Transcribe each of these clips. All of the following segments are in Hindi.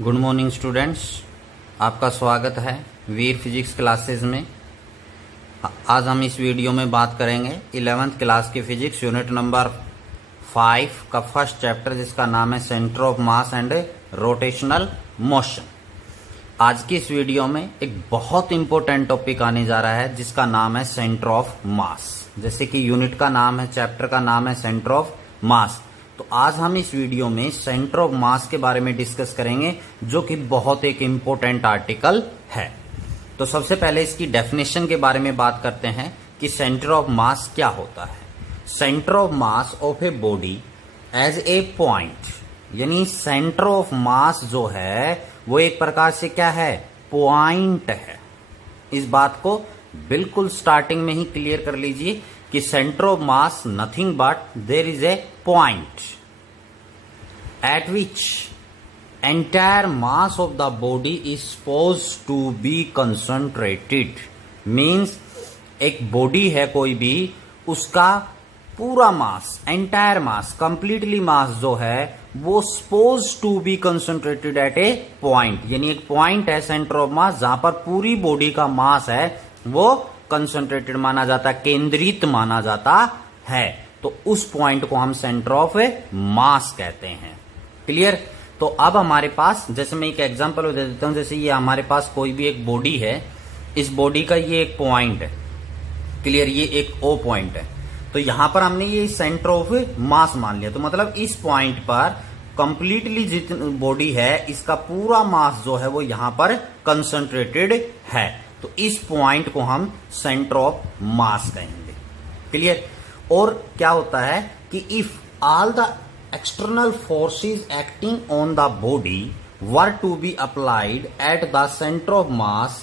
गुड मॉर्निंग स्टूडेंट्स, आपका स्वागत है वीर फिजिक्स क्लासेस में। आज हम इस वीडियो में बात करेंगे 11th क्लास की फिजिक्स यूनिट नंबर 5 का फर्स्ट चैप्टर, जिसका नाम है centre of mass and rotational motion. आज की इस वीडियो में एक बहुत इंपॉर्टेंट टॉपिक आने जा रहा है जिसका नाम है सेंटर ऑफ मास। जैसे कि यूनिट का नाम है, चैप्टर का नाम है सेंटर ऑफ मास, तो आज हम इस वीडियो में सेंटर ऑफ मास के बारे में डिस्कस करेंगे, जो कि बहुत एक इंपॉर्टेंट आर्टिकल है। तो सबसे पहले इसकी डेफिनेशन के बारे में बात करते हैं कि सेंटर ऑफ मास क्या होता है। Centre of mass of a body as a point, यानी सेंटर ऑफ मास जो है वो एक प्रकार से क्या है, पॉइंट है। इस बात को बिल्कुल स्टार्टिंग में ही क्लियर कर लीजिए कि centre of mass nothing but there is a point at which entire mass of the body is supposed to be concentrated। means एक बॉडी है कोई भी, उसका पूरा मास, एंटायर मास, कंप्लीटली मास जो है वो supposed to be concentrated at a point, यानी एक पॉइंट है सेंटर ऑफ मास जहां पर पूरी बॉडी का मास है वो कंसंट्रेटेड माना जाता है, केंद्रित माना जाता है। तो उस पॉइंट को हम सेंटर ऑफ मास कहते हैं। क्लियर। तो अब हमारे पास, जैसे मैं एक एग्जांपल दे देता हूं, जैसे ये हमारे पास कोई भी एक बॉडी है, इस बॉडी का ये एक पॉइंट है। क्लियर, ये एक ओ पॉइंट है। तो यहां पर हमने ये सेंटर ऑफ मास मान लिया, तो मतलब इस पॉइंट पर कंप्लीटली जितनी बॉडी है इसका पूरा मास जो है वो यहां पर कंसंट्रेटेड है। तो इस पॉइंट को हम सेंटर ऑफ मास कहेंगे। क्लियर। और क्या होता है कि if all the external forces acting on the body were to be applied at the center of mass,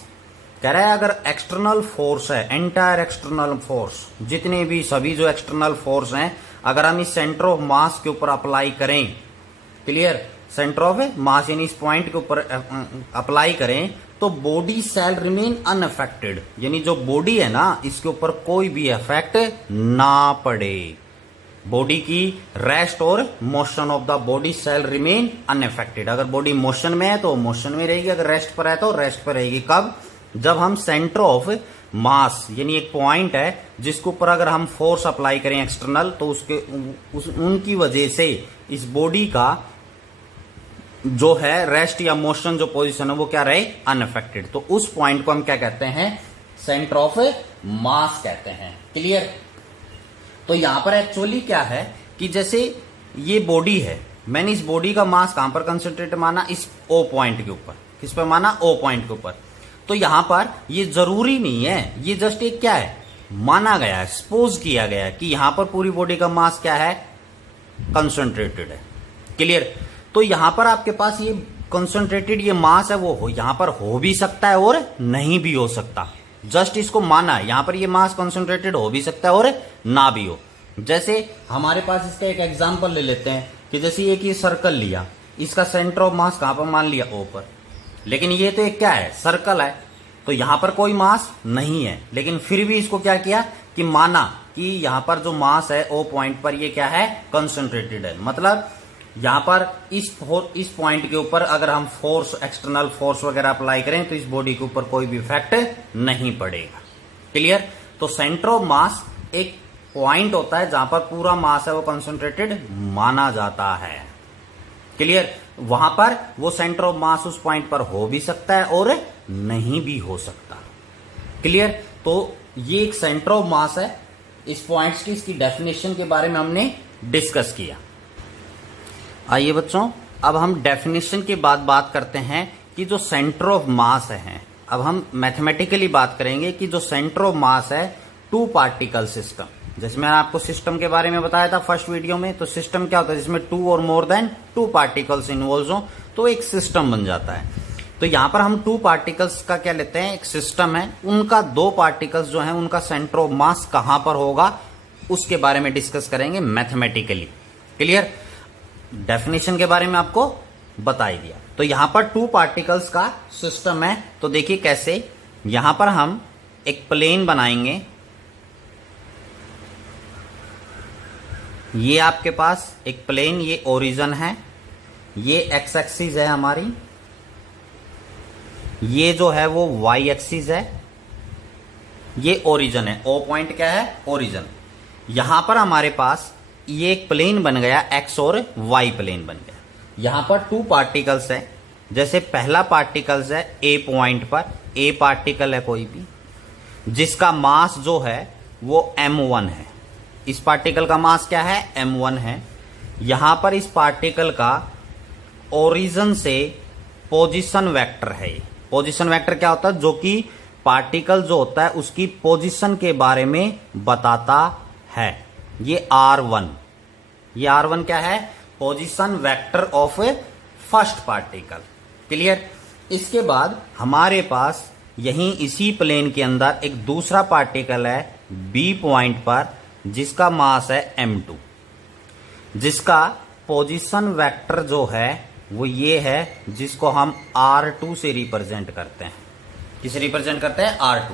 कह रहा है अगर एक्सटर्नल फोर्स है, एंटायर एक्सटर्नल फोर्स, जितने भी सभी जो एक्सटर्नल फोर्स हैं, अगर हम इस सेंटर ऑफ मास के ऊपर अप्लाई करें, क्लियर, सेंटर ऑफ मास यानी इस पॉइंट के ऊपर अप्लाई करें, तो बॉडी शैल रिमेन अनअफेक्टेड, यानी जो बॉडी है ना इसके ऊपर कोई भी इफेक्ट ना पड़े। बॉडी की रेस्ट और motion of the body shall remain unaffected. अगर बॉडी मोशन में है तो मोशन में रहेगी, अगर रेस्ट पर है तो रेस्ट पर रहेगी। कब? जब हम सेंटर ऑफ मास यानी एक पॉइंट है जिसके ऊपर अगर हम फोर्स अप्लाई करें एक्सटर्नल, तो उनकी वजह से इस बॉडी का जो है रेस्ट या मोशन जो पोजीशन है वो क्या रहे, अनअफेक्टेड। तो उस पॉइंट को हम क्या कहते हैं, सेंटर ऑफ मास कहते हैं। क्लियर। तो यहां पर एक्चुअली क्या है कि जैसे ये बॉडी है, मैंने इस बॉडी का मास कहां पर कंसंट्रेट माना, इस ओ पॉइंट के ऊपर। किस पर माना? ओ पॉइंट के ऊपर। तो यहां पर ये जरूरी नहीं है, ये जस्ट एक क्या है, माना गया है, सपोज किया गया है कि यहां पर पूरी बॉडी का मास क्या है, कंसंट्रेटेड है। क्लियर। तो यहां पर आपके पास ये कंसंट्रेटेड ये मास है वो यहां पर हो भी सकता है और नहीं भी हो सकता। जस्ट इसको माना है, यहां पर ये मास कंसंट्रेटेड हो भी सकता है और ना भी हो। जैसे हमारे पास इसका एक एग्जांपल ले लेते हैं कि जैसे एक ये सर्कल लिया, इसका सेंटर ऑफ मास कहां पर मान लिया, ओ पर, लेकिन ये तो एक क्या है, सर्कल है, तो यहां पर कोई मास नहीं है, लेकिन फिर भी इसको क्या किया कि माना कि यहां पर जो मास है ओ पॉइंट पर ये क्या है, कंसंट्रेटेड है। मतलब यहां पर इस पॉइंट के ऊपर अगर हम फोर्स, एक्सटर्नल फोर्स वगैरह अप्लाई करें तो इस बॉडी के ऊपर कोई भी इफेक्ट नहीं पड़ेगा। क्लियर। तो सेंटर ऑफ मास एक पॉइंट होता है जहां पर पूरा मास है वो कंसंट्रेटेड माना जाता है। क्लियर। वहां पर वो सेंटर ऑफ मास उस पॉइंट पर हो भी सकता है और नहीं भी हो सकता। क्लियर। तो ये एक सेंटर ऑफ मास है। इस पॉइंट्स की, इसकी डेफिनेशन के बारे में हमने डिस्कस किया। आइए बच्चों, अब हम डेफिनेशन के बाद बात करते हैं कि जो सेंटर ऑफ मास है, अब हम मैथमेटिकली बात करेंगे कि जो सेंटर ऑफ मास है, टू पार्टिकल सिस्टम। जैसे मैंने आपको सिस्टम के बारे में बताया था फर्स्ट वीडियो में, तो सिस्टम क्या होता है, जिसमें टू और more than two particles involve हो तो एक सिस्टम बन जाता है। तो यहां पर हम टू पार्टिकल्स का क्या लेते हैं, एक सिस्टम है, उनका दो पार्टिकल्स जो है उनका सेंटर ऑफ मास कहां पर होगा उसके बारे में डिस्कस करेंगे मैथमेटिकली। क्लियर। डेफिनेशन के बारे में आपको बता ही दिया। तो यहां पर टू पार्टिकल्स का सिस्टम है, तो देखिए कैसे, यहां पर हम एक प्लेन बनाएंगे। ये आपके पास एक प्लेन, ये ओरिजिन है, ये एक्स एक्सिस है हमारी, ये जो है वो वाई एक्सिस है, ये ओरिजिन है। ओ पॉइंट क्या है? ओरिजिन। यहां पर हमारे पास ये एक प्लेन बन गया, एक्स और वाई प्लेन बन गया। यहां पर टू पार्टिकल्स है। जैसे पहला पार्टिकल्स है ए पॉइंट पर, ए पार्टिकल है कोई भी, जिसका मास जो है वो m1 है। इस पार्टिकल का मास क्या है? m1 है। यहां पर इस पार्टिकल का ओरिजिन से पोजीशन वेक्टर है। पोजीशन वेक्टर क्या होता है? जो कि पार्टिकल जो होता है उसकी पोजीशन के बारे में बताता है। ये R1, ये R1 क्या है? Position vector of first particle. Clear? इसके बाद हमारे पास यहीं इसी प्लेन के अंदर एक दूसरा पार्टिकल है B पॉइंट पर, जिसका मास है m2, जिसका पोजीशन वेक्टर जो है वो ये है, जिसको हम R2 से रिप्रेजेंट करते हैं। किसे रिप्रेजेंट करते हैं? R2।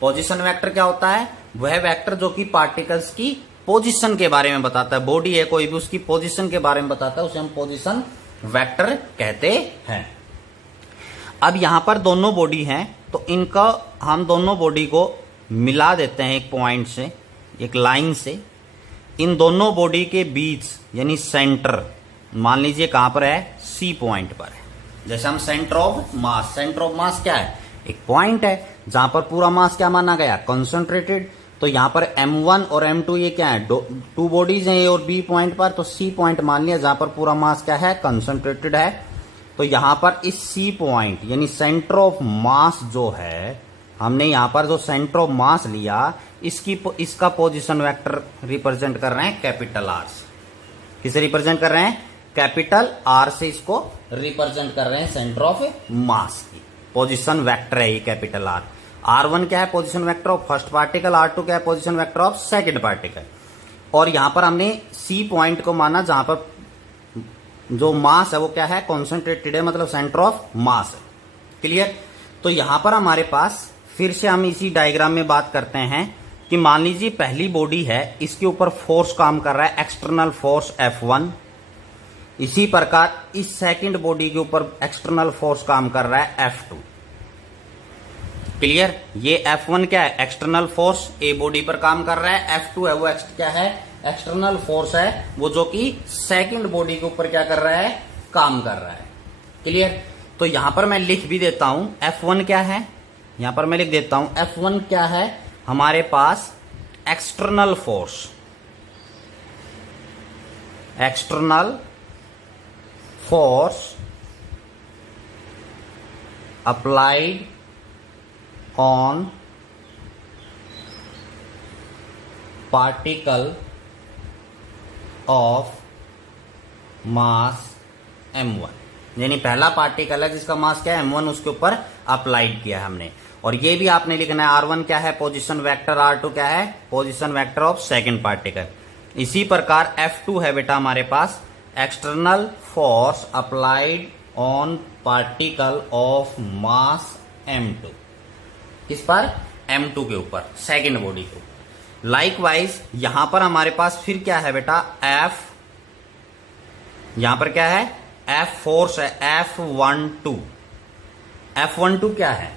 पोजीशन वेक्टर क्या होता है? वह वेक्टर जो कि पार्टिकल्स की पोजीशन के बारे में बताता है। बॉडी है कोई भी, उसकी पोजीशन के बारे में बताता है, उसे हम पोजीशन वेक्टर कहते हैं। अब यहां पर दोनों बॉडी हैं, तो इनका हम दोनों बॉडी को मिला देते हैं एक पॉइंट से, एक लाइन से। इन दोनों बॉडी के बीच यानी सेंटर मान लीजिए कहां पर है? सी पॉइंट पर है। जैसे हम centre of mass, centre of मास क्या है? एक पॉइंट है जहां पर पूरा मास क्या माना गया? कंसंट्रेटेड। तो यहां पर m1 और m2 ये क्या है? टू बॉडीज हैं, ए और बी पॉइंट पर। तो सी पॉइंट मान लिया जहां पर पूरा मास क्या है? कंसंट्रेटेड है। तो यहां पर इस सी पॉइंट यानी सेंटर ऑफ मास जो है, हमने यहां पर जो सेंटर ऑफ मास लिया, इसका पोजीशन वेक्टर रिप्रेजेंट कर रहे हैं कैपिटल आर से। किसे रिप्रेजेंट कर रहे हैं? कैपिटल आर से इसको रिप्रेजेंट कर रहे हैं सेंटर ऑफ मास की। पोजीशन वेक्टर है ये कैपिटल आर। R1 क्या है? Position vector of first particle. R2 क्या है? Position vector of second particle. और यहां पर हमने सी पॉइंट को माना जहां पर जो मास है वो क्या है? कॉन्सेंट्रेटेड है, मतलब सेंटर ऑफ मास है। क्लियर? तो यहां पर हमारे पास फिर से हम इसी डायग्राम में बात करते हैं कि मान लीजिए पहली बॉडी है, इसके ऊपर फोर्स काम कर रहा है, एक्सटर्नल फोर्स F1। इसी प्रकार इस सेकंड बॉडी के ऊपर एक्सटर्नल फोर्स काम कर रहा है F2। क्लियर? ये F1 क्या है? एक्सटर्नल फोर्स ए बॉडी पर काम कर रहा है। F2 है वो क्या है? एक्सटर्नल फोर्स है, वो जो कि सेकंड बॉडी के ऊपर क्या कर रहा है? काम कर रहा है। क्लियर? तो यहां पर मैं लिख भी देता हूं F1 क्या है। यहां पर मैं लिख देता हूं F1 क्या है? हमारे पास external force, external force applied on particle of mass m1। यानी पहला पार्टिकल है जिसका मास क्या है? m1, उसके ऊपर अप्लाइड किया है हमने। और ये भी आपने लिखना है R1 क्या है? Position vector. R2 क्या है? Position vector of second particle. इसी प्रकार F2 है बेटा हमारे पास external force applied on particle of mass m2। किस पर? m2 के ऊपर, सेकंड बॉडी के ऊपर। लाइकवाइज यहां पर हमारे पास फिर क्या है बेटा? F, यहां पर क्या है? F फोर्स है, F12। F12 क्या है?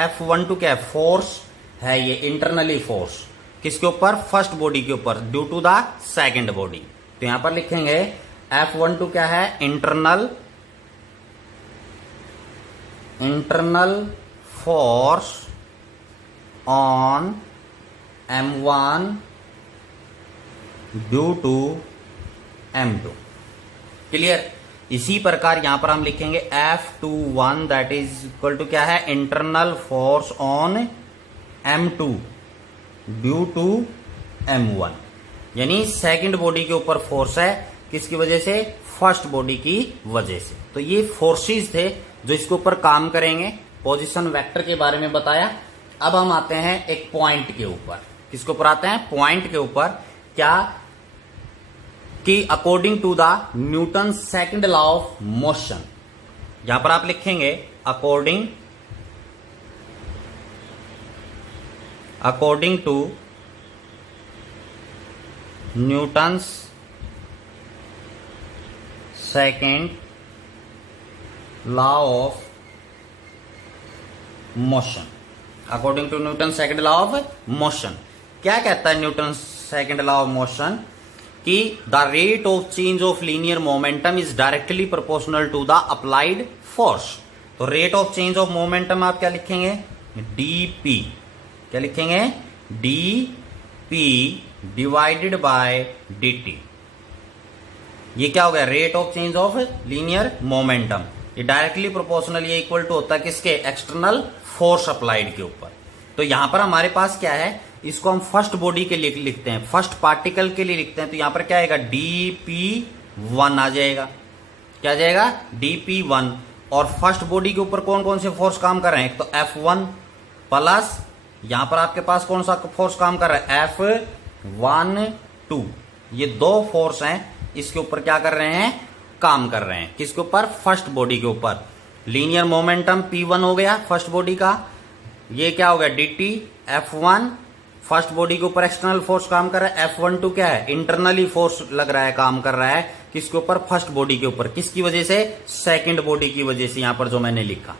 F12 क्या है? फोर्स है ये, इंटरनली फोर्स। किसके ऊपर? फर्स्ट बॉडी के ऊपर, due to the second body. तो यहां पर लिखेंगे F12 क्या है? Internal force on m1 due to m2। Clear? इसी प्रकार यहां पर हम लिखेंगे F21 that is equal to क्या है? Internal force on m2 due to m1। यानी सेकंड बॉडी के ऊपर फोर्स है, किसकी वजह से? फर्स्ट बॉडी की वजह से। तो ये फोर्सेस थे जो इसके ऊपर काम करेंगे। पोजीशन वेक्टर के बारे में बताया। अब हम आते हैं एक पॉइंट के ऊपर। किसके ऊपर आते हैं? पॉइंट के ऊपर। क्या कि according to the Newton second law of motion, यहां पर आप लिखेंगे according to Newton's second law of motion. According to Newton second law of motion, क्या कहता है Newton second law of motion कि the rate of change of linear momentum is directly proportional to the applied force. तो rate of change of momentum आप क्या लिखेंगे, dp, क्या लिखेंगे, dp डिवाइडेड बाय dt। ये क्या हो गया, rate of change of linear momentum. ये डायरेक्टली प्रोपोर्शनल, ये इक्वल टू होता है किसके, एक्सटर्नल फोर्स अप्लाइड के ऊपर। तो यहां पर हमारे पास क्या है, इसको हम फर्स्ट बॉडी के लिए लिखते हैं, फर्स्ट पार्टिकल के लिए लिखते हैं। तो यहां पर क्या आएगा, dp1 आ जाएगा, क्या आ जाएगा, dp1। और फर्स्ट बॉडी के ऊपर कौन कौन से फोर्स काम कर रहे हैं, एक तो F1 प्लस यहां पर आपके पास कौन सा फोर्स काम कर रहा है, F1 2। ये दो फोर्स हैं, इसके ऊपर क्या कर रहे हैं, काम कर रहे हैं, किसके ऊपर, फर्स्ट बॉडी के ऊपर। लीनियर मोमेंटम P1 हो गया फर्स्ट बॉडी का, ये क्या हो गया, dt F1 फर्स्ट बॉडी के ऊपर एक्सटर्नल फोर्स काम कर रहा है, F12 क्या है, इंटरनली फोर्स लग रहा है, काम कर रहा है किसके ऊपर, फर्स्ट बॉडी के ऊपर। किसकी वजह से, सेकंड बॉडी की वजह से, यहां पर जो मैंने लिखा,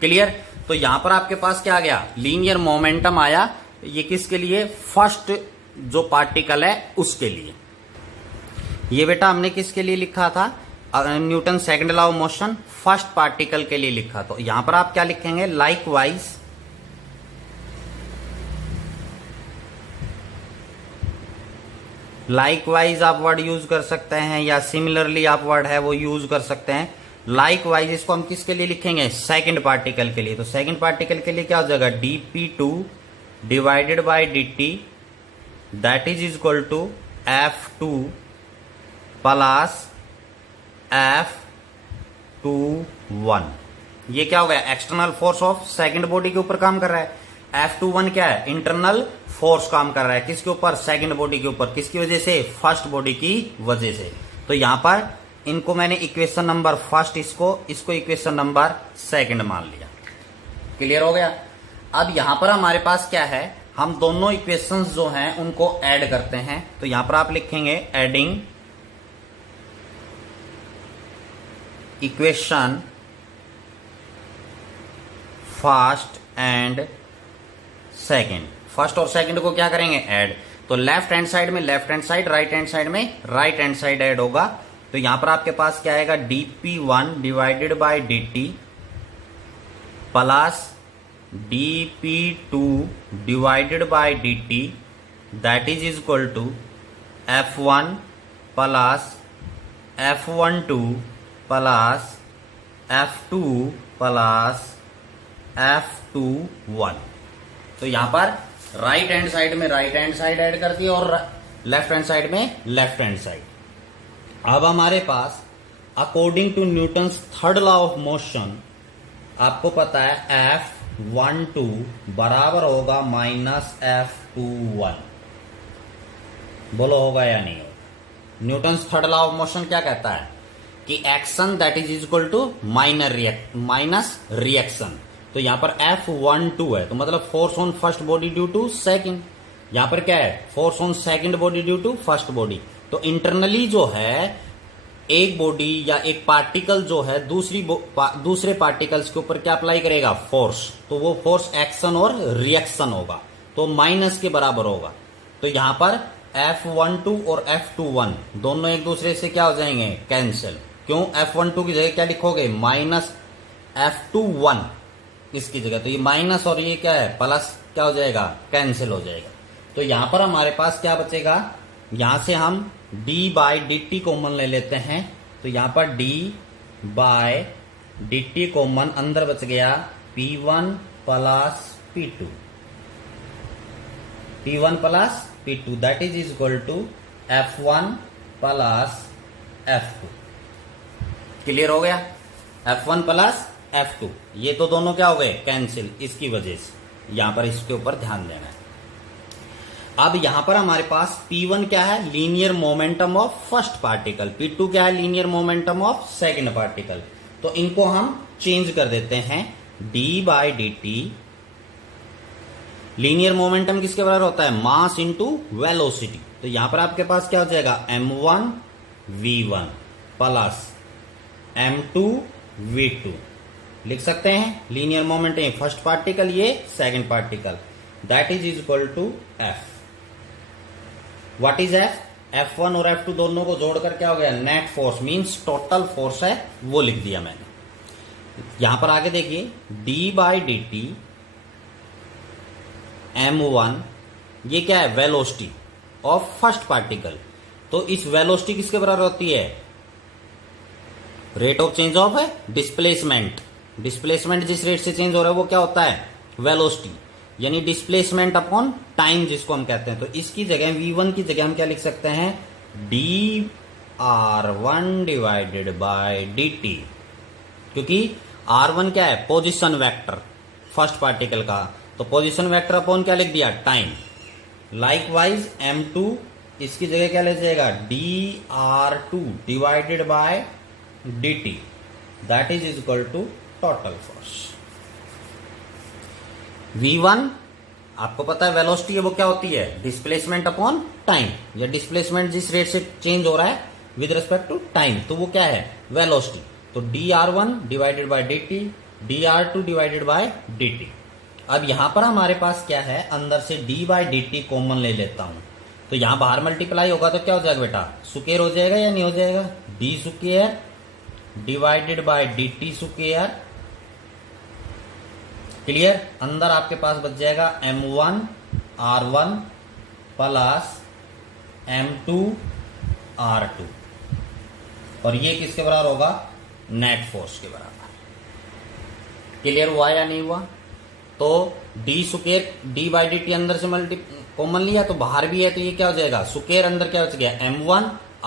क्लियर। तो यहां पर आपके पास क्या आ गया, लीनियर मोमेंटम आया, ये किसके लिए, फर्स्ट जो पार्टिकल है उसके लिए। ये बेटा हमने किसके लिए लिखा था, Newton second law of motion first particle के लिए लिखा। तो यहां पर आप क्या लिखेंगे, लाइकवाइज आप वर्ड यूज कर सकते हैं, या सिमिलरली आप वर्ड है वो यूज कर सकते हैं। लाइकवाइज इसको हम किसके लिए लिखेंगे, सेकंड पार्टिकल के लिए। तो सेकंड पार्टिकल के लिए क्या हो जाएगा, dp2 divided by dt that is equal to F2 plus F21। ये क्या हो गया, external force of second body के ऊपर काम कर रहा है। F21 क्या है, इंटरनल फोर्स काम कर रहा है किसके ऊपर, सेकंड बॉडी के ऊपर। किसकी वजह से, फर्स्ट बॉडी की वजह से। तो यहां पर इनको मैंने इक्वेशन नंबर फर्स्ट, इसको इक्वेशन नंबर सेकंड मान लिया, क्लियर हो गया। अब यहां पर हमारे पास क्या है, हम दोनों इक्वेशंस जो हैं उनको ऐड करते हैं। तो यहां पर आप लिखेंगे adding equation first and second. First और सेकंड को क्या करेंगे, ऐड। तो लेफ्ट हैंड साइड में left hand side, right hand side में राइट हैंड साइड ऐड होगा। तो यहां पर आपके पास क्या आएगा, dp1 divided by dt plus dp2 divided by dt that is equal to F1 plus F12 plus F2 plus F21। तो यहां पर राइट हैंड साइड में राइट हैंड साइड ऐड कर दी और लेफ्ट हैंड साइड में लेफ्ट हैंड साइड। अब हमारे पास according to Newton's third law of motion आपको पता है F12 बराबर होगा माइनस F21। बोलो होगा या नहीं होगा। Newton's third law of motion क्या कहता है कि action that is equal to minus reaction. तो यहां पर F12 है, तो मतलब force on first body due to second. यहां पर क्या है, force on second body due to first body. तो इंटरनली जो है एक बॉडी या एक पार्टिकल जो है दूसरे पार्टिकल्स के ऊपर क्या अप्लाई करेगा, फोर्स। तो वो फोर्स एक्शन और रिएक्शन होगा, तो माइनस के बराबर होगा। तो यहां पर F12 और F21 दोनों एक दूसरे से क्या हो जाएंगे, कैंसिल। क्यों, F12 की जगह क्या लिखोगे, माइनस F21 इसकी जगह। तो ये माइनस और ये क्या है, प्लस, क्या हो जाएगा, कैंसिल हो जाएगा। तो यहां पर हमारे पास क्या बचेगा, यहां से हम d बाय dt कॉमन ले लेते हैं। तो यहां पर d बाय dt कॉमन, अंदर बच गया P1 plus P2, P1 plus P2 that is equal to F1 plus F2। Clear हो गया, F1 प्लस F2। ये तो दोनों क्या हो गए, कैंसिल, इसकी वजह से। यहां पर इसके ऊपर ध्यान देना है। अब यहां पर हमारे पास P1 क्या है, linear momentum of first particle, P2 क्या है, linear momentum of second particle. तो इनको हम चेंज कर देते हैं, d by dt। Linear momentum किसके बराबर होता है, मास इंटू वेलोसिटी। तो यहां पर आपके पास क्या हो जाएगा, m1 v1 plus m2 v2 लिख सकते हैं लीनियर मोमेंट ये फर्स्ट पार्टिकल, ये second particle, that is equal to F. What is F? F1 और F2 दोनों को जोड़कर क्या हो गया? Net force means total force है, वो लिख दिया मैंने। यहां पर आगे देखिए d/dt m1, ये क्या है? Velocity of first particle. तो इस वेलोसिटी किसके बराबर होती है? Rate of change of displacement. Displacement जिस रेट से चेंज हो रहा है वो क्या होता है? वेलोसिटी, यानी डिस्प्लेसमेंट अपॉन टाइम जिसको हम कहते हैं। तो इसकी जगह v1 की जगह हम क्या लिख सकते हैं? dr1 डिवाइडेड बाय dt, क्योंकि r1 क्या है? पोजीशन वेक्टर फर्स्ट पार्टिकल का, तो पोजीशन वेक्टर अपॉन क्या लिख दिया? टाइम। लाइकवाइज m2 इसकी जगह क्या ले जाएगा? dr2 divided by dt, that is equal to total force. v1 आपको पता है वेलोसिटी है, वो क्या होती है? डिस्प्लेसमेंट अपॉन टाइम, या डिस्प्लेसमेंट जिस रेट से चेंज हो रहा है विद रिस्पेक्ट टू टाइम, तो वो क्या है? वेलोसिटी। तो dr1 divided by dt, dr2 divided by dt। अब यहां पर हमारे पास क्या है? अंदर से d/dt कॉमन ले लेता हूं, तो यहां बाहर मल्टीप्लाई होगा तो क्या हो जाएगा बेटा? स्क्वायर हो जाएगा या नहीं हो जाएगा? d square divided by dt square. Clear? अंदर आपके पास बच जाएगा m1 r1 plus m2 r2, और ये किसके बराबर होगा? नेट फोर्स के बराबर। क्लियर हुआ या नहीं हुआ? तो d स्क्वायर d/dt अंदर से मल्टी कॉमन लिया तो बाहर भी है, तो ये क्या हो जाएगा? स्क्वायर अंदर क्या बच गया? m1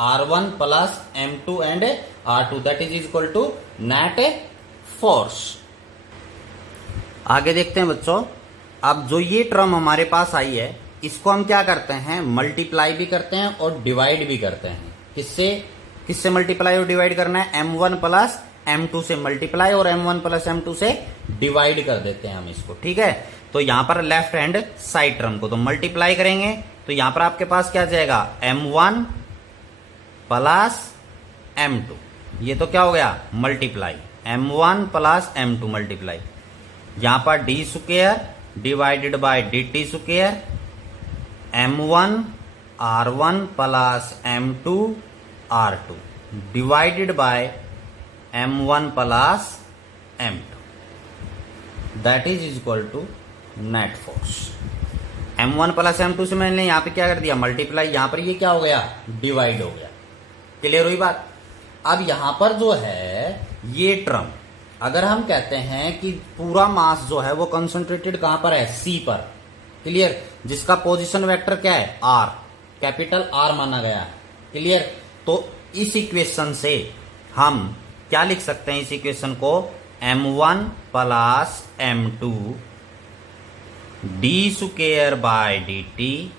r1 plus m2 and r2, that is equal to net force. आगे देखते हैं बच्चों। अब जो ये टर्म हमारे पास आई है, इसको हम क्या करते हैं? मल्टीप्लाई भी करते हैं और डिवाइड भी करते हैं। किससे किससे मल्टीप्लाई और डिवाइड करना है? m1 प्लस m2 से मल्टीप्लाई और m1 प्लस m2 से डिवाइड कर देते हैं हम इसको। ठीक है, तो यहां पर लेफ्ट हैंड साइड टर्म को तो मल्टीप्लाई करेंगे, तो यहां पर आपके पास क्या जाएगा? m1 प्लस m2, ये तो क्या हो गया? Multiply m1 plus m2 multiply, यहां पर d square divided by dt square, m1 r1 plus m2 r2 divided by m1 plus m2, that is equal to net force. m1 plus m2 से मैंने यहां पे क्या कर दिया? मल्टीप्लाई, यहां पर ये क्या हो गया? डिवाइड हो गया। क्लियर हुई बात? अब यहां पर जो है ये टर्म, अगर हम कहते हैं कि पूरा मास जो है वो कंसंट्रेटेड कहां पर है? C पर। क्लियर? जिसका पोजीशन वेक्टर क्या है? R, कैपिटल R माना गया है। क्लियर? तो इस इक्वेशन से हम क्या लिख सकते हैं? इस इक्वेशन को m1 plus m2 d square by dt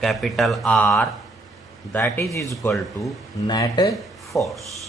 capital R, that is equal to net force.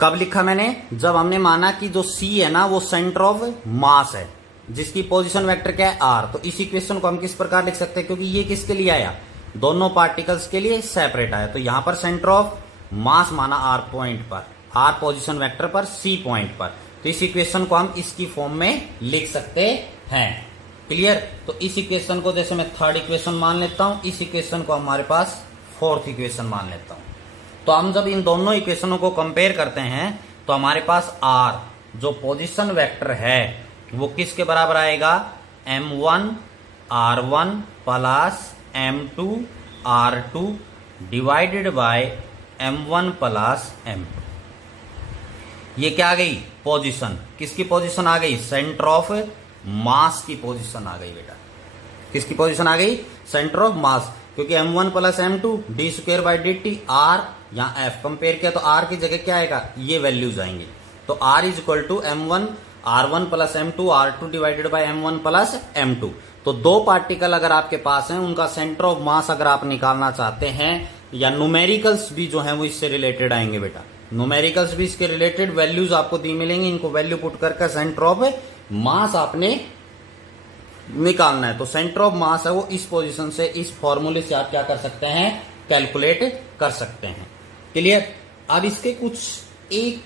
कब लिखा मैंने? जब हमने माना कि जो C है ना वो सेंटर ऑफ मास है, जिसकी पोजीशन वेक्टर क्या है? R। तो इस इक्वेशन को हम किस प्रकार लिख सकते हैं? क्योंकि ये किसके लिए आया? दोनों पार्टिकल्स के लिए सेपरेट आया, तो यहां पर सेंटर ऑफ मास माना R पॉइंट पर, R पोजीशन वेक्टर पर, C पॉइंट पर, तो इस इक्वेशन को हम इसकी फॉर्म में लिख सकते हैं। क्लियर? तो इस इक्वेशन को जैसे मैं थर्ड इक्वेशन मान लेता हूं, इस इक्वेशन को हमारे पास फोर्थ इक्वेशन मान लेता हूं। तो हम जब इन दोनों इक्वेशनों को कंपेयर करते हैं तो हमारे पास R जो पोजीशन वेक्टर है वो किसके बराबर आएगा? m1 r1 plus m2 r2 divided by m1 plus m2। ये क्या आ गई? पोजीशन। किसकी पोजीशन आ गई? सेंटर ऑफ मास की पोजीशन आ गई बेटा। किसकी पोजीशन आ गई? सेंटर ऑफ मास, क्योंकि m1 plus m2 d square by dt r, यहां f कंपेयर किया तो r की जगह क्या आएगा? ये वैल्यूज आएंगी, तो r is equal to m1 r1 plus m2 r2 divided by m1 plus m2। तो दो पार्टिकल अगर आपके पास हैं, उनका सेंटर ऑफ मास अगर आप निकालना चाहते हैं, या न्यूमेरिकल्स भी जो हैं वो इससे रिलेटेड आएंगे बेटा। न्यूमेरिकल्स भी इसके रिलेटेड वैल्यूज आपको दी मिलेंगी, इनको वैल्यू पुट करके सेंटर ऑफ मास आपने निकालना है। तो सेंटर ऑफ मास है वो इस पोजीशन से, इस फॉर्मूले से आप क्या कर सकते हैं? कैलकुलेट कर सकते हैं। क्लियर? अब इसके कुछ एक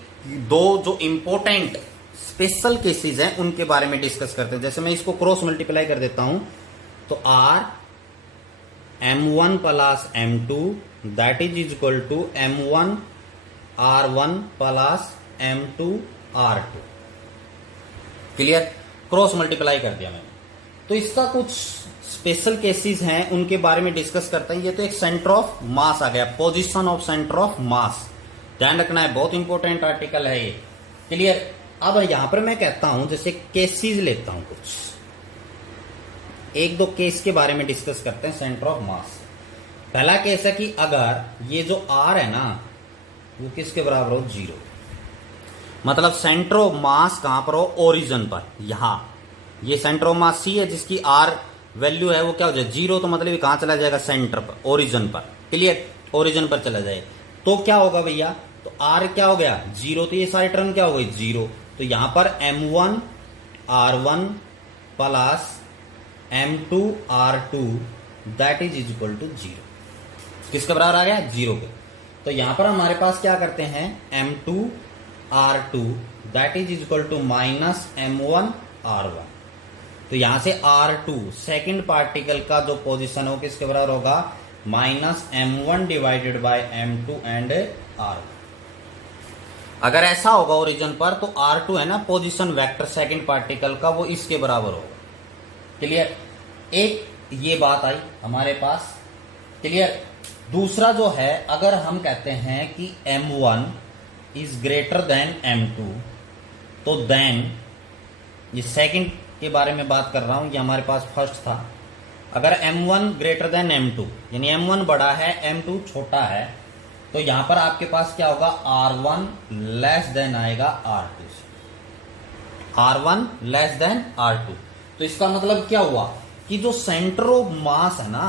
दो जो इंपॉर्टेंट स्पेशल केसेस हैं उनके बारे में डिस्कस करते हैं। जैसे मैं इसको क्रॉस मल्टीप्लाई कर देता हूं तो r m1 plus m2 that is equal to m1 r1 plus m2 r2। Clear? Cross multiply कर दिया मैंने। तो इसका कुछ स्पेशल केसेस हैं उनके बारे में डिस्कस करते हैं। ये तो एक सेंटर ऑफ मास आ गया, पोजीशन ऑफ सेंटर ऑफ मास, ध्यान रखना है, बहुत इंपॉर्टेंट आर्टिकल है ये। क्लियर? अब यहां पर मैं कहता हूं जैसे केसेस लेता हूं, कुछ एक दो केस के बारे में डिस्कस करते हैं सेंटर ऑफ मास। पहला केस है कि अगर ये जो आर है ना वो किसके बराबर हो, 0, मतलब सेंटर ऑफ मास कहां पर हो, ओरिजिन पर। यहां ये सेंटर ऑफ मास सी है जिसकी आर वैल्यू है वो क्या हो जाए, 0, तो मतलब ये कहां चला जाएगा, सेंटर पर, ओरिजिन पर। क्लियर? ओरिजिन पर चला जाए तो क्या होगा भैया, तो आर क्या हो गया, 0, तो ये सारी टर्म क्या हो गई, 0। तो यहां पर m1 r1 plus m2 r2 that is equal to 0। किसके बराबर आ गया, 0 के। तो यहां पर हमारे पास क्या करते हैं, m2 r2 that is equal to minus m1 r1। तो यहां से r2 सेकंड पार्टिकल का जो पोजीशन हो किसके बराबर होगा, minus m1 divided by m2 and r1। अगर ऐसा होगा ओरिजिन पर तो r2 है ना पोजीशन वेक्टर सेकंड पार्टिकल का, वो इसके बराबर होगा। क्लियर? एक ये बात आई हमारे पास। क्लियर? दूसरा जो है, अगर हम कहते हैं कि m1 is greater than m2 तो देन, ये सेकंड के बारे में बात कर रहा हूं, ये हमारे पास फर्स्ट था। अगर m1 ग्रेटर देन m2 यानी m1 बड़ा है m2 छोटा है, तो यहां पर आपके पास क्या होगा, r1 लेस देन आएगा r2 से, r1 लेस देन r2। तो इसका मतलब क्या हुआ कि जो सेंटर ऑफ मास है ना,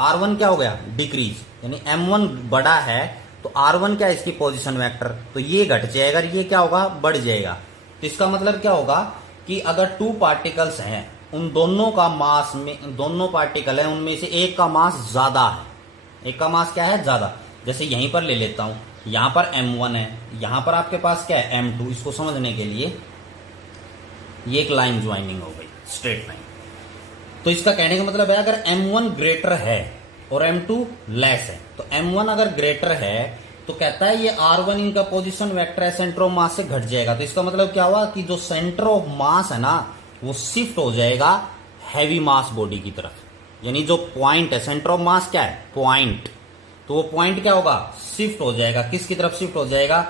r1 क्या हो गया, डिक्रीज, यानी m1 बड़ा है तो r1 क्या है, इसकी पोजीशन वेक्टर, तो ये घट जाएगा, ये क्या होगा, बढ़ जाएगा। तो इसका मतलब क्या होगा कि अगर 2 पार्टिकल्स हैं, उन दोनों का मास में, दोनों पार्टिकल है उनमें से एक का मास ज्यादा है, एक का मास क्या है, ज्यादा। जैसे यहीं पर ले लेता हूं, यहां पर m1 है, यहां पर आपके पास क्या है, m2। इसको समझने के लिए ये एक लाइन ज्वाइनिंग हो गई, स्ट्रेट लाइन। तो इसका कहने का मतलब है अगर m1 ग्रेटर है और m2 लेस है, तो m1 अगर ग्रेटर है तो कहता है ये r1 इनका पोजीशन वेक्टर है, सेंटर ऑफ मास से घट जाएगा। तो इसका मतलब क्या हुआ कि जो सेंटर ऑफ मास है ना वो शिफ्ट हो जाएगा हैवी मास बॉडी की तरफ, यानी जो पॉइंट है, सेंटर ऑफ मास क्या है, पॉइंट, तो वो पॉइंट क्या होगा, शिफ्ट हो जाएगा। किसकी तरफ शिफ्ट हो जाएगा,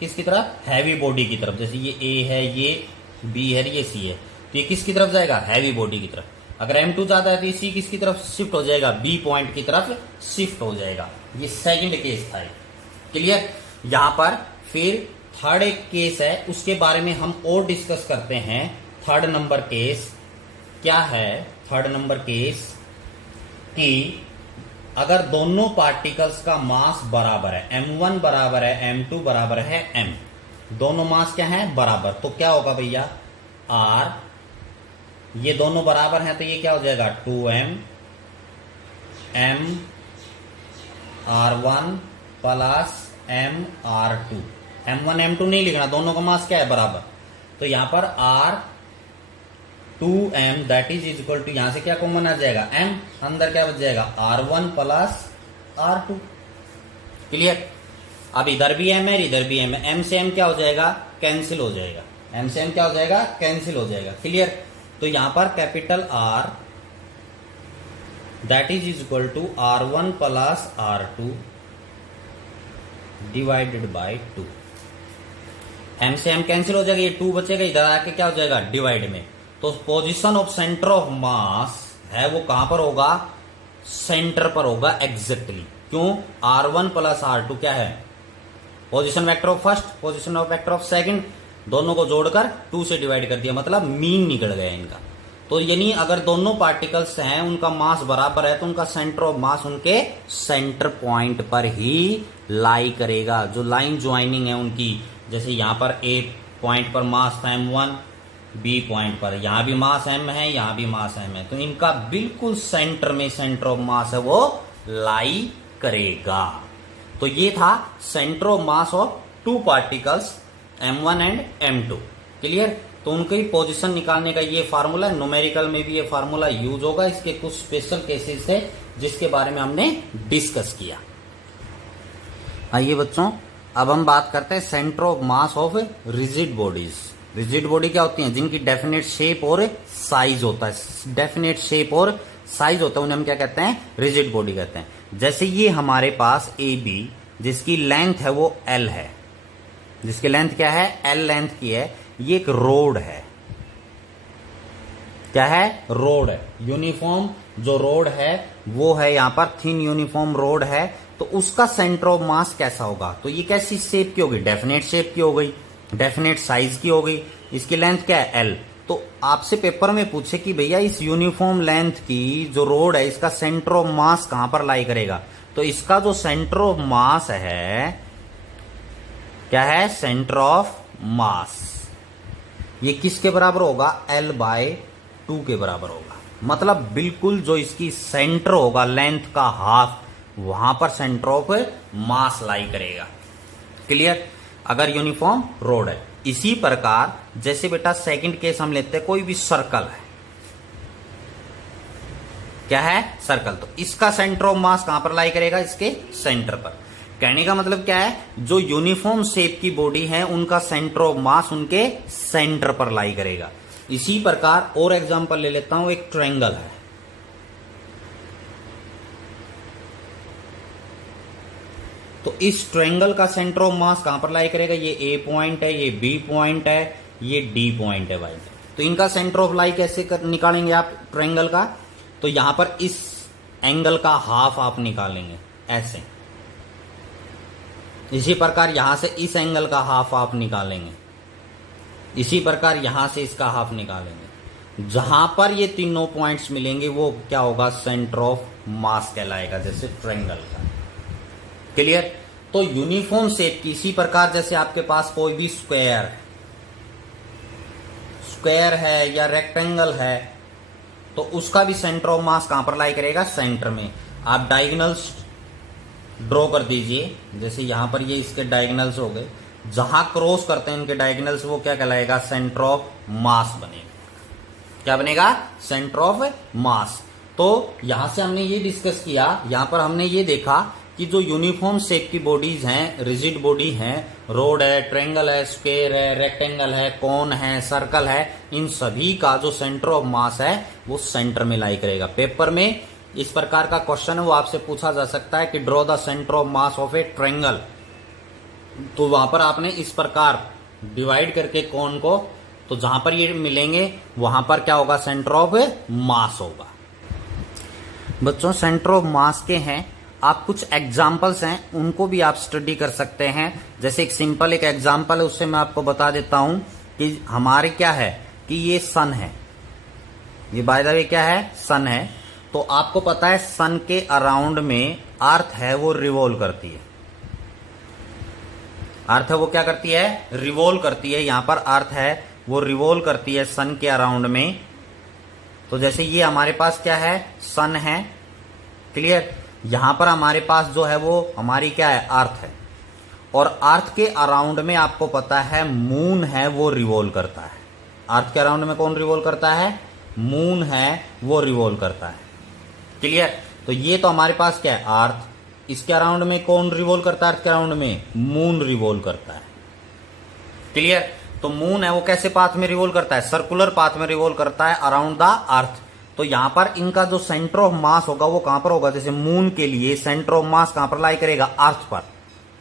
किसकी तरफ, हैवी बॉडी की तरफ। जैसे ये ए है, ये बी है, ये सी है, तो ये किसकी तरफ जाएगा, हैवी बॉडी की तरफ। अगर m2 ज्यादा है तो ये सी किसकी तरफ शिफ्ट हो जाएगा, बी पॉइंट की तरफ शिफ्ट हो जाएगा। ये सेकंड केस था। क्लियर? यहां पर फिर थर्ड एक केस है, उसके बारे में हम और डिस्कस करते हैं। थर्ड नंबर केस क्या है, थर्ड नंबर केस कि अगर दोनों पार्टिकल्स का मास बराबर है, m1 बराबर है m2 बराबर है m, दोनों मास क्या है, बराबर, तो क्या होगा भैया, r, ये दोनों बराबर हैं तो ये क्या हो जाएगा, 2m m r1 plus m r2। m1 m2 नहीं लिखना, दोनों का मास क्या है, बराबर। तो यहां पर r 2m that is equal to, यहां से क्या कॉमन आ जाएगा, m, अंदर क्या बच जाएगा, r1 प्लस r2। क्लियर? अब इधर भी m है, इधर भी m है, m से m क्या हो जाएगा, कैंसिल हो जाएगा, m से m क्या हो जाएगा, कैंसिल हो जाएगा। क्लियर? तो यहां पर capital R that is equal to r1 plus r2 divided by 2। m से m कैंसिल हो जाएगा, ये 2 बचेगा, इधर आके क्या हो जाएगा, डिवाइड में। तो पोजीशन ऑफ सेंटर ऑफ मास है वो कहां पर होगा, सेंटर पर होगा एग्जैक्टली। क्यों, r1 प्लस r2 क्या है, position vector of first, position of vector of second, दोनों को जोड़कर 2 से डिवाइड कर दिया, मतलब मीन निकल गया इनका। तो यानी अगर दोनों पार्टिकल्स हैं उनका मास बराबर है तो उनका सेंटर ऑफ मास उनके सेंटर पॉइंट पर ही लाई करेगा। जो लाइन ज्वाइनिंग है उनकी, जैसे यहां पर ए पॉइंट पर मास था m1, बी पॉइंट पर यहां भी मास m है, यहां भी मास m है, तो इनका बिल्कुल सेंटर में सेंटर ऑफ मास है वो लाई करेगा। तो ये था centre of mass of two particles m1 and m2। Clear? तो उनकी पोजीशन निकालने का ये फार्मूला, न्यूमेरिकल में भी ये फार्मूला यूज होगा। इसके कुछ स्पेशल केसेस है जिसके बारे में हमने डिस्कस किया। आइए बच्चों, अब हम बात करते हैं centre of mass of rigid bodies. Rigid body क्या होती है? जिनकी डेफिनेट शेप और साइज होता है। डेफिनेट शेप और साइज होता है, उन्हें हम क्या कहते हैं? रिजिड बॉडी कहते हैं। जैसे ये हमारे पास ए बी, जिसकी लेंथ है वो एल है, जिसकी लेंथ क्या है? एल लेंथ की है। ये एक रोड है। क्या है? रोड है। यूनिफॉर्म जो रोड है वो है यहां पर थिन यूनिफॉर्म रोड है। तो उसका सेंटर ऑफ मास कैसा होगा? तो ये कैसी शेप की होगी? डेफिनेट शेप की हो गई, डेफिनेट साइज की हो गई। इसकी लेंथ क्या है? एल। तो आपसे पेपर में पूछे कि भैया इस यूनिफॉर्म लेंथ की जो रोड है इसका सेंटर ऑफ मास कहां पर लाई करेगा? तो इसका जो सेंटर ऑफ मास है क्या है? सेंटर ऑफ मास ये किसके बराबर होगा? L/2 के बराबर होगा। मतलब बिल्कुल जो इसकी सेंटर होगा लेंथ का हाफ, वहां पर सेंटर ऑफ मास लाई करेगा। क्लियर? अगर यूनिफॉर्म रोड है। इसी प्रकार जैसे बेटा सेकंड केस हम लेते हैं, कोई भी सर्कल है। क्या है? सर्कल। तो इसका सेंटर ऑफ मास कहां पर लाई करेगा? इसके सेंटर पर। कहने का मतलब क्या है? जो यूनिफॉर्म शेप की बॉडी है उनका सेंटर ऑफ मास उनके सेंटर पर लाई करेगा। इसी प्रकार और एग्जांपल ले लेता हूं। एक ट्रायंगल है। तो इस ट्रायंगल का सेंटर ऑफ मास कहां पर लाई करेगा? ये ए पॉइंट है, ये बी पॉइंट है, ये डी पॉइंट है भाई। तो इनका सेंटर ऑफ लाई कैसे निकालेंगे आप ट्रायंगल का? तो यहां पर इस एंगल का हाफ आप निकालेंगे ऐसे। इसी प्रकार यहां से इस एंगल का हाफ आप निकालेंगे। इसी प्रकार यहां से इसका हाफ निकालेंगे। जहां पर ये तीनों पॉइंट्स मिलेंगे वो क्या होगा? सेंटर ऑफ मास कहलाएगा, जैसे ट्रायंगल का। क्लियर? तो यूनिफॉर्म शेप की इसी प्रकार जैसे आपके पास कोई भी स्क्वायर है या रेक्टेंगल है, तो उसका भी सेंटर ऑफ मास कहां पर लाई करेगा? सेंटर में। आप डायगोनल्स ड्रॉ कर दीजिए। जैसे यहां पर ये इसके डायगोनल्स हो गए, जहां क्रॉस करते हैं इनके डायगोनल्स, वो क्या कहलाएगा? सेंटर ऑफ मास बनेगा। क्या बनेगा? सेंटर ऑफ मास। तो यहां से हमने ये डिस्कस किया, यहां पर हमने ये देखा कि जो यूनिफॉर्म शेप की बॉडीज हैं, रिजिड बॉडी हैं, रोड है, ट्रायंगल है, स्क्वायर है, रेक्टेंगल है, कोन है, सर्कल है, इन सभी का जो सेंटर ऑफ मास है वो सेंटर में लाई करेगा। पेपर में इस प्रकार का क्वेश्चन है वो आपसे पूछा जा सकता है कि draw the centre of mass of A triangle. तो वहां पर आपने इस प्रकार डिवाइड करके कोन को, तो जहां पर ये मिलेंगे वहां पर क्या होगा? सेंटर ऑफ मास होगा। बच्चों सेंटर ऑफ मास के हैं, आप कुछ एग्जाम्पल्स हैं उनको भी आप स्टडी कर सकते हैं। जैसे एक सिंपल एक एग्जाम्पल है, उससे मैं आपको बता देता हूं कि हमारे क्या है कि ये सन है। ये बाय द वे क्या है? सन है। तो आपको पता है सन के अराउंड में अर्थ है वो रिवॉल्व करती है। अर्थ है वो क्या करती है? रिवॉल्व करती है। यहां पर अर्थ है वो रिवॉल्व करती है सन के अराउंड में। तो जैसे ये हमारे पास क्या है? सन है। क्लियर? यहां पर हमारे पास जो है वो हमारी क्या है? अर्थ है। और अर्थ के अराउंड में आपको पता है मून है वो रिवॉल्व करता है। अर्थ के अराउंड में कौन रिवॉल्व करता है? मून है वो रिवॉल्व करता है। क्लियर? तो ये तो हमारे पास क्या है? अर्थ। इसके अराउंड में कौन रिवॉल्व करता है? अर्थ के अराउंड में मून रिवॉल्व करता है। क्लियर? तो मून है वो कैसे पाथ में रिवॉल्व करता है? सर्कुलर पाथ में रिवॉल्व करता है अराउंड द अर्थ। तो यहां पर इनका जो सेंटर ऑफ मास होगा वो कहां पर होगा? जैसे मून के लिए सेंटर ऑफ मास कहां पर लाई करेगा? अर्थ पर।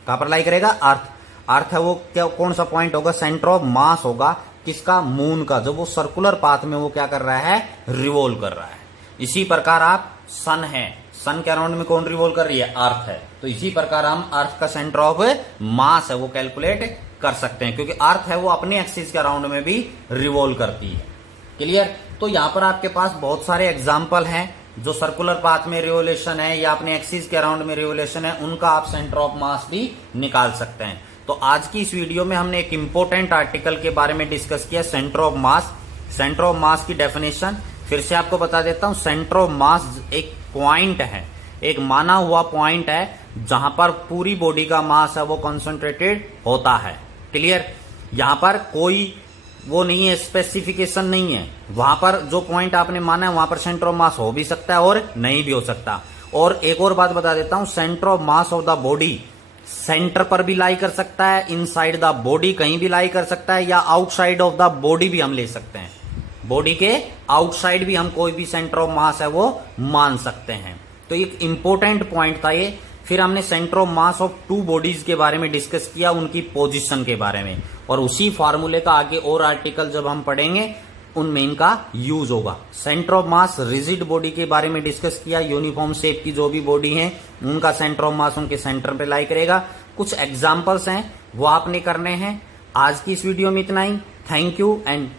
कहां पर लाई करेगा? अर्थ। अर्थ है वो क्या, कौन सा पॉइंट होगा? सेंटर ऑफ मास होगा किसका? मून का, जो वो सर्कुलर पाथ में वो क्या कर रहा है? रिवॉल्व कर रहा है। इसी प्रकार आप सन है, सन के अराउंड में कौन रिवॉल्व कर रही है? अर्थ है। तो इसी प्रकार हम अर्थ का सेंटर ऑफ मास है वो कैलकुलेट कर सकते हैं, क्योंकि अर्थ है वो अपने एक्सिस के अराउंड में भी रिवॉल्व करती है। क्लियर? तो यहां पर आपके पास बहुत सारे एग्जाम्पल हैं जो सर्कुलर पाथ में रिवोल्यूशन है या अपने एक्सिस के अराउंड में रिवोल्यूशन है, उनका आप सेंटर ऑफ मास भी निकाल सकते हैं। तो आज की इस वीडियो में हमने एक इंपॉर्टेंट आर्टिकल के बारे में डिस्कस किया, centre of mass. Centre of मास की डेफिनेशन फिर से आपको बता देता हूं। सेंटर ऑफ मास एक पॉइंट है एक माना हुआ पॉइंट है जहां पर पूरी बॉडी का मास है वो कंसंट्रेटेड होता है। क्लियर? यहां पर कोई वो नहीं है, स्पेसिफिकेशन नहीं है। वहां पर जो पॉइंट आपने माना है वहां पर सेंटर ऑफ मास हो भी सकता है और नहीं भी हो सकता। और एक और बात बता देता हूं, centre of mass of the body centre पर भी लाई कर सकता है, इनसाइड द बॉडी कहीं भी लाई कर सकता है, या आउटसाइड ऑफ द बॉडी भी हम ले सकते हैं। बॉडी के आउटसाइड भी हम कोई भी सेंटर ऑफ मास है वो मान सकते हैं। तो एक इंपॉर्टेंट पॉइंट था ये। फिर हमने centre of mass of two bodies के बारे में डिस्कस किया, उनकी पोजीशन के बारे में, और उसी फॉर्मूले का आगे और आर्टिकल जब हम पढ़ेंगे उनमें इनका यूज होगा। Centre of mass rigid body के बारे में डिस्कस किया, यूनिफॉर्म शेप की जो भी बॉडी है उनका सेंटर ऑफ मास उनके सेंटर पे लाई करेगा। कुछ एग्जांपल्स हैं वो आपने करने हैं। आज की इस वीडियो में इतना ही। Thank you and